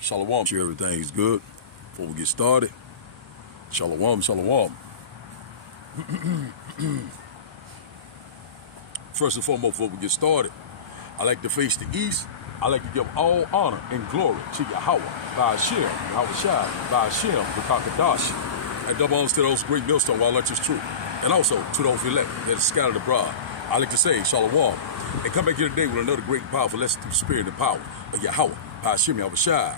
Shalom. Sure everything's good. Before we get started, shalom, shalom. First and foremost, before we get started, I like to face the east. I like to give all honor and glory to Yahweh, by Hashem, Yahweh Shai, by Hashem, the Kakadashi, and double honors to those great millstone while lunch is true, and also to those elect that are scattered abroad. I like to say shalom, and come back here today with another great and powerful lesson through the spirit and power of Yahweh, by Hashem, Yahweh Shai.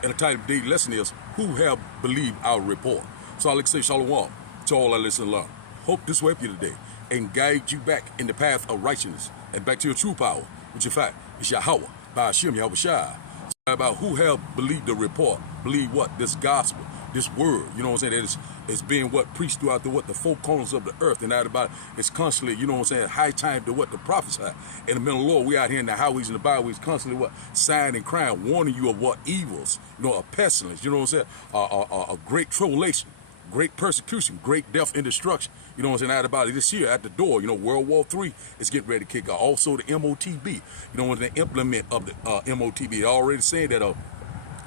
And the title of today's lesson is, Who Have Believed Our Report? So I like to say shalom to all our listeners and learn. Hope this will help you today and guide you back in the path of righteousness and back to your true power, which in fact is Yahweh, by Hashem, Yahweh Shai. So about who have believed the report, believe what? This gospel, this word, you know what I'm saying, that is being what preached throughout the four corners of the earth, and that about it's constantly, you know what I'm saying, high time to what to prophesy. In the middle of the Lord, we out here in the highways and the byways, constantly what sighing and crying, warning you of what evils, you know, a pestilence, you know what I'm saying, a great tribulation, great persecution, great death and destruction. You know what I'm saying? Out about it this year at the door. You know, World War III is getting ready to kick off. Also the MOTB. You know, when the implement of the MOTB, already saying that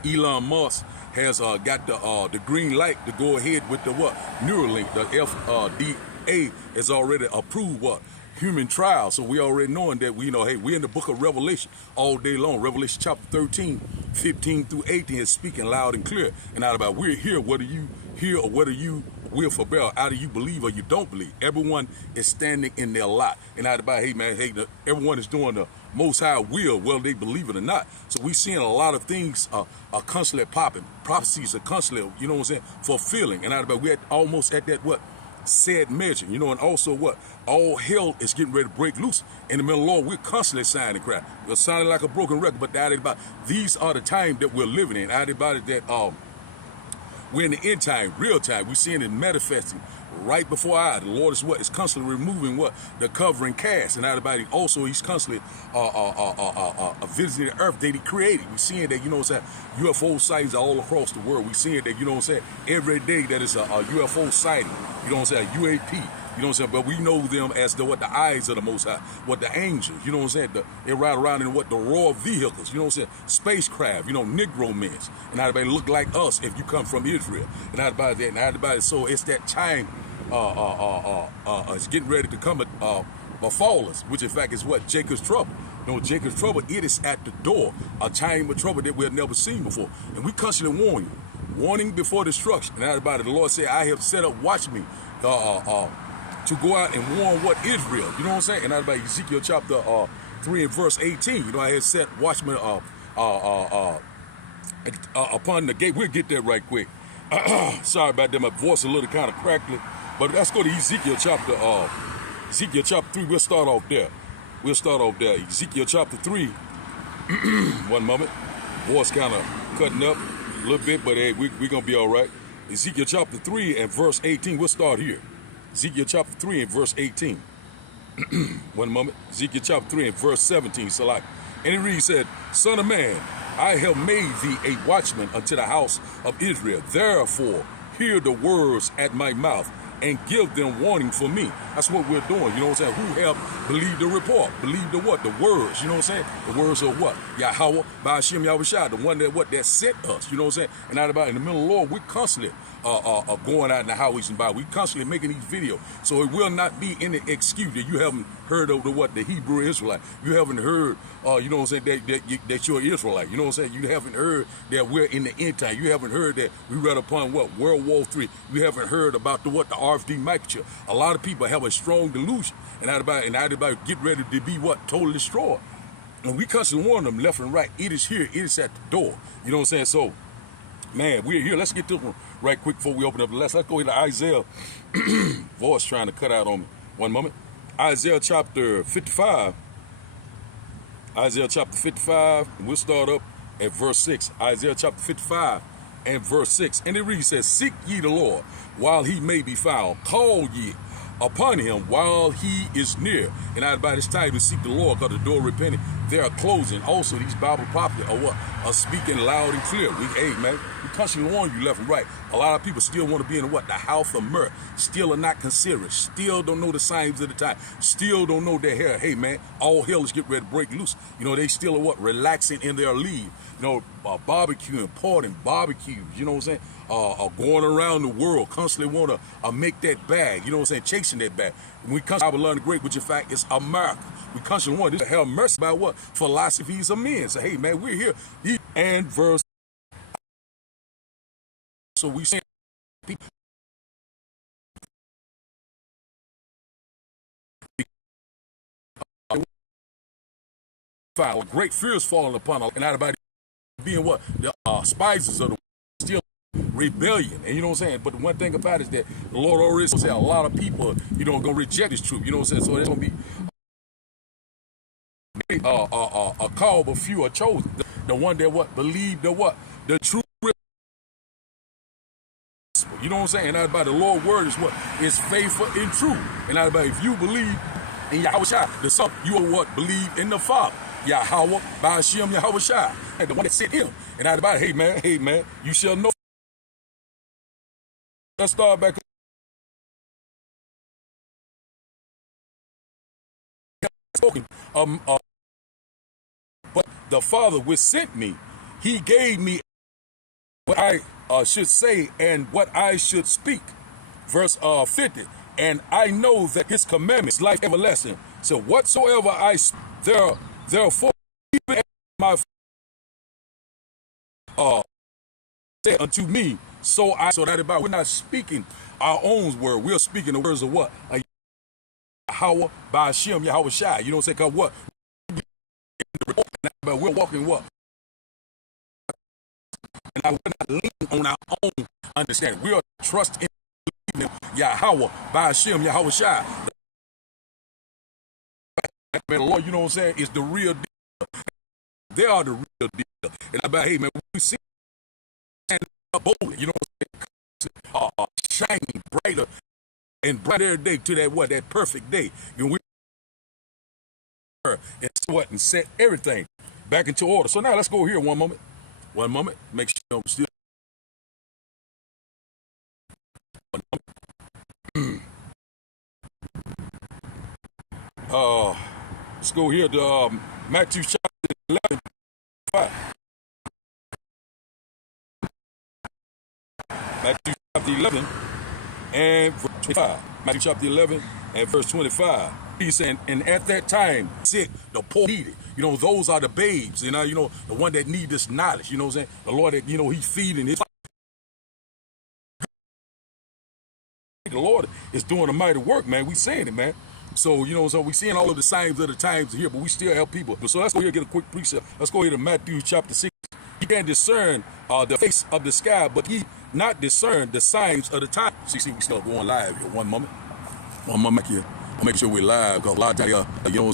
Elon Musk has got the green light to go ahead with the what? Neuralink, the FDA has already approved what? Human trials. So we already knowing that we know, hey, we're in the book of Revelation all day long. Revelation chapter 13, 15 through 18 is speaking loud and clear. And out about we're here, whether you hear or whether you will forbear, either you believe or you don't believe. Everyone is standing in their lot. And out about, hey man, hey, everyone is doing the most high will, whether they believe it or not. So we seeing a lot of things are constantly popping. Prophecies are constantly, you know what I'm saying, fulfilling. And out about we're almost at that what? Said measure, you know, and also what? All hell is getting ready to break loose. In the middle of the Lord, we're constantly signing and crying. We're sounding like a broken record, but out about these are the time that we're living in. Out about it that we're in the end time, real time. We're seeing it manifesting right before our eyes. The Lord is what? Is constantly removing what? The covering cast. And out about it, also he's constantly visiting the earth that he created. We're seeing that, you know what I'm saying, UFO sightings all across the world. We're seeing that, you know what I'm saying, every day that is a UFO sighting, you know what I'm saying, UAP. You know what I'm saying? But we know them as the eyes of the Most High, what the angels, you know what I'm saying? They ride around in what the raw vehicles, you know what I'm saying? Spacecraft, you know, Negro men. And how they look like us if you come from Israel. And how about that? And how about it? So it's that time it's getting ready to come befall us, which in fact is what? Jacob's trouble. You know, Jacob's trouble, it is at the door. A time of trouble that we have never seen before. And we constantly warn you. Warning before destruction. And how about it? The Lord said, I have set up watchmen to go out and warn what Israel, you know what I'm saying? And that's about Ezekiel chapter 3 and verse 18. You know, I had set watchmen upon the gate. We'll get there right quick. Sorry about that, my voice a little kind of crackly. But let's go to Ezekiel chapter 3. We'll start off there. Ezekiel chapter 3. One moment. Voice kind of cutting up a little bit, but hey, we're going to be all right. Ezekiel chapter 3 and verse 18. We'll start here. Ezekiel chapter 3 and verse 18. One moment. Ezekiel chapter 3 and verse 17. So like, and it reads, said, Son of man, I have made thee a watchman unto the house of Israel. Therefore, hear the words at my mouth and give them warning for me. That's what we're doing. You know what I'm saying? Who have believed the report? Believe the what? The words. You know what I'm saying? The words of what? Yahweh, by Hashem, Yahweh Shai, the one that sent us. You know what I'm saying? And out about in the middle of the Lord, we're constantly going out in the highways and byways. We constantly making these videos. So it will not be any excuse that you haven't heard of the Hebrew Israelite. You haven't heard, you know what I'm saying, that you're Israelite. You know what I'm saying? You haven't heard that we're in the end time. You haven't heard that we read upon what? World War III. You haven't heard about the RFD microchip. A lot of people have a strong delusion and out about get ready to be what? Totally destroyed. And we constantly warn them left and right. It is here. It is at the door. You know what I'm saying? So, man, we're here. Let's get this one right quick before we open up the lesson. Let's go into Isaiah. Voice trying to cut out on me. One moment. Isaiah chapter 55. Isaiah chapter 55. We'll start up at verse 6. Isaiah chapter 55 and verse 6. And it reads, says, Seek ye the Lord while he may be found. Call ye upon him while he is near. And out about his time to seek the Lord, because the door repented they are closing. Also, these Bible prophets are what? Are speaking loud and clear. Hey, man, we constantly warn you left and right. A lot of people still want to be in what? The house of mirth. Still are not considerate. Still don't know the signs of the time. Still don't know their hair. Hey, man, all hell is getting ready to break loose. You know, they still are what? Relaxing in their leave. You know, barbecuing, partying, barbecues. You know what I'm saying? Going around the world, constantly want to make that bag. You know what I'm saying? Chasing that bag. When we constantly learn the great, which in fact is America. We constantly want to have mercy about what? Philosophies of men. So, hey, man, we're here. And verse. So we say people. Great fears falling upon us, and everybody being what? The spices of the still rebellion. And you know what I'm saying? But the one thing about it is that the Lord already said a lot of people, you know, gonna reject this truth. You know what I'm saying? So it's gonna be a call, but few are chosen. The one that what? Believe the what? The truth. You know what I'm saying? Everybody, the Lord's word is what? Is faithful and true. And everybody, if you believe in Yahweh, the Son, you are what? Believe in the Father. Yahweh, by Hashem, Yahweh, and the one that sent him. And everybody, hey man, you shall know. Let's start back. Spoken. But the Father which sent me, he gave me what I should say and what I should speak. Verse 50. And I know that his commandments, life everlasting. So whatsoever I therefore even my said unto me, so that about we're not speaking our own word, we're speaking the words of what? Yahweh by Hashem, Yahweh Shai. You know what I'm saying? Cause what? But we're walking what? And we're not leaning on our own understanding. We are trusting in Yahweh by Hashem, Yahweh Shai. Man, the Lord, you know what I'm saying? It's the real deal. They are the real deal. And about, hey, man, we see boldly, you know what I'm saying? Shining brighter and brighter every day to that what? That perfect day. And we and what? And set everything back into order. So now let's go here one moment. One moment. Make sure I'm still. Let's go here to Matthew chapter 11, 5. Matthew chapter 11 and verse 25. Matthew chapter 11 and verse 25. He's saying, and at that time, sick, the poor needed. You know, those are the babes. You know, the one that need this knowledge. You know what I'm saying? The Lord that, you know, he's feeding his. The Lord is doing a mighty work, man. We saying it, man. So, you know, so we seeing all of the signs of the times here, but we still help people. So let's go here and get a quick precept. Let's go here to Matthew chapter 6. He can discern the face of the sky, but he not discern the signs of the time. See, we start going live here. One moment here. I'll make sure we're live, because a lot of times, you know,